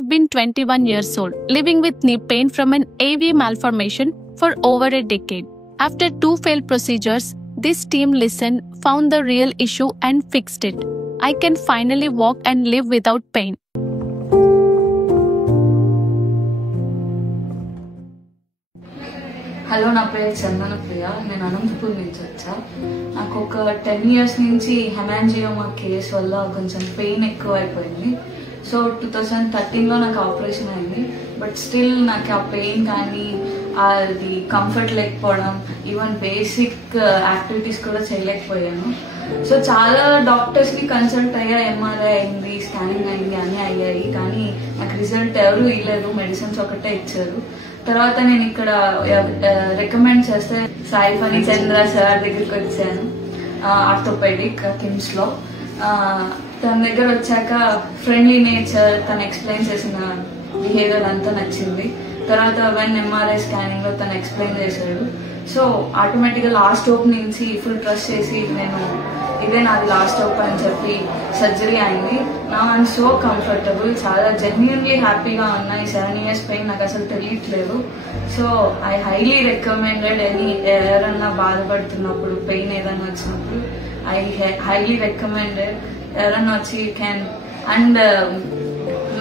I've been 21 years old, living with knee pain from an AV malformation for over a decade. After 2 failed procedures, this team listened, found the real issue and fixed it. I can finally walk and live without pain. Hello, నా పేరు చందన ప్రియ. నేను అనంతపూర్ నుంచి వచ్చా. నాకు ఒక 10 years నుంచి హెమాంజియోమా case వల్ల కొంచెం పెయిన్ ఎక్కువ అయిపోయింది. సో 2013లో నాకు ఆపరేషన్ అయింది. బట్ స్టిల్ నాకు ఆ పెయిన్ కానీ అది కంఫర్ట్ లేకపోవడం, ఈవెన్ బేసిక్ యాక్టివిటీస్ కూడా చేయలేకపోయాను. సో చాలా డాక్టర్స్ని కన్సల్ట్ అయ్యా. ఎంఆర్ఐ అయింది, స్కానింగ్ అయింది, అన్నీ అయ్యాయి. కానీ నాకు రిజల్ట్ ఎవరు ఇవ్వలేదు, మెడిసిన్స్ ఒకటే ఇచ్చారు. తర్వాత నేను ఇక్కడ రికమెండ్ చేస్తే సాయి ఫణి చంద్ర సార్ దగ్గరికి వచ్చాను, ఆర్థోపెడిక్ కిమ్స్ లో. తన దగ్గర వచ్చాక ఫ్రెండ్లీ నేచర్, తను ఎక్స్ప్లెయిన్ చేసిన బిహేవియర్ అంతా నచ్చింది. తర్వాత వన్ ఎంఆర్ఐ స్కానింగ్ లో తను ఎక్స్ప్లెయిన్ చేశాడు. సో ఆటోమేటిక్గా లాస్ట్ హోప్ నుంచి ఫుల్ ట్రస్ట్ చేసి నేను ఇదే నాది లాస్ట్ హోప్ అని చెప్పి సర్జరీ అయింది. నా ఐఎమ్ సో కంఫర్టబుల్, చాలా జెన్యున్లీ హ్యాపీగా ఉన్నా. ఈ 7 years పెయిన్ నాకు అసలు తెలియట్లేదు. సో ఐ హైలీ రికమెండెడ్ ఎవరన్నా బాధపడుతున్నప్పుడు, పెయిన్ ఏదన్నా వచ్చినప్పుడు ఐ హైలీ రికమెండెడ్ ఎవరన్నా వచ్చి యూ క్యాన్. అండ్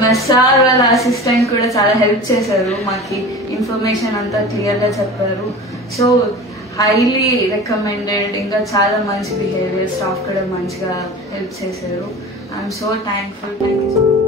మా సార్ వాళ్ళ అసిస్టెంట్ కూడా చాలా హెల్ప్ చేశారు, మాకి ఇన్ఫర్మేషన్ అంతా క్లియర్గా చెప్పారు. So highly recommended. ఇంకా చాలా మంచి బిహేవియర్, స్టాఫ్ కూడా మంచిగా హెల్ప్ చేశారు. I'm so thankful. Thank you.